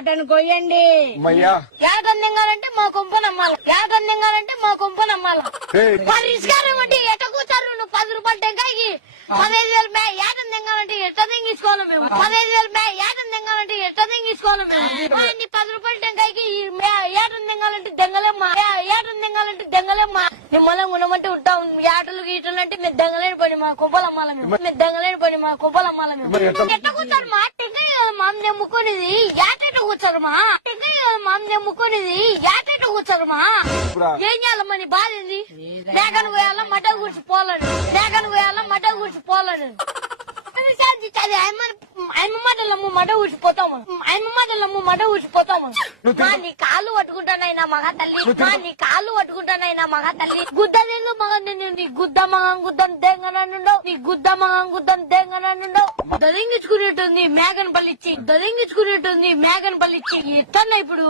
యాటను కొయ్యండి. మయ్యా యాటను తింగాలంటే మా కొంప నమ్మాలి. యాటను తింగాలంటే మా కొంప నమ్మాలి. పరిష్కారం అంటే ఎట్ట కూర్చారు నువ్వు 10 రూపాయలు టెంకాయకి 15,000 యాటను తింగాలంటే ఎట్ట తింగించుకోవాలి మేము. 15,000 యాటను తింగాలంటే ఎట్ట తింగించుకోవాలి మేము. 10 రూపాయలు టెంకాయకి యాటను తింగాలంటే దెంగలేమ్మా. యాటను తింగాలంటే దెంగలేమ్మా. నిమ్మలం ఉండమంటే ఉంటా యాటలు గీటలు అంటే మీరు దెంగలేని పని మా కొంపలు అమ్మాలి మేము. మీరు దెంగలేని పని మా కొంపలు అమ్మాలి మేము. ఎట్ట కూర్చారు మా టెంకాయ కదా మా నమ్ముకునేది యాటెట్ట కూర్చారు మా టెంకాయ కదా మా నమ్ముకునేది యాటెట్ట కూర్చారు మా. ఏం చేయాలమ్మని బాధ ఏంది. మేకను పోయాలా మట కూర్చి పోలను. మేకను పోయాలా మట కూర్చి పోలను. ఆయన మాటలమ్మ మట ఊసిపోతాము. ఆయన మాటలమ్మ మట ఊసిపోతాము. నీ కాళ్ళు పట్టుకుంటానైనా మగ తల్లి. నీ కాళ్ళు పట్టుకుంటానైనా మగ తల్లి. గుద్ద దెంగ మగ నీ గుద్ద మగం గుద్దని దెంగననుండవు. నీ గుద్ద మగం గుద్దని దెంగననుండవు. దొరింగించుకునేటుంది మేకను బలిచ్చి. దొరింగించుకునేటుంది మేకను బలిచ్చి. ఎట్టన్నా ఇప్పుడు